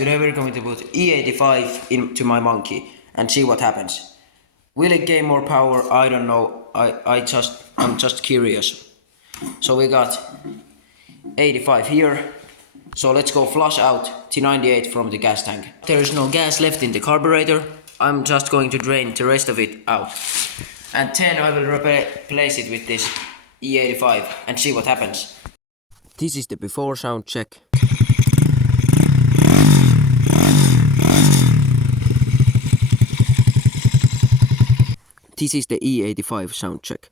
Today we're going to put e85 into my monkey and see what happens. Will it gain more power? I don't know. I'm just curious. So we got 85 here. So let's go flush out T98 from the gas tank. There is no gas left in the carburetor. I'm just going to drain the rest of it out. And then I will replace it with this e85 and see what happens. This is the before sound check. This is the e85 sound check.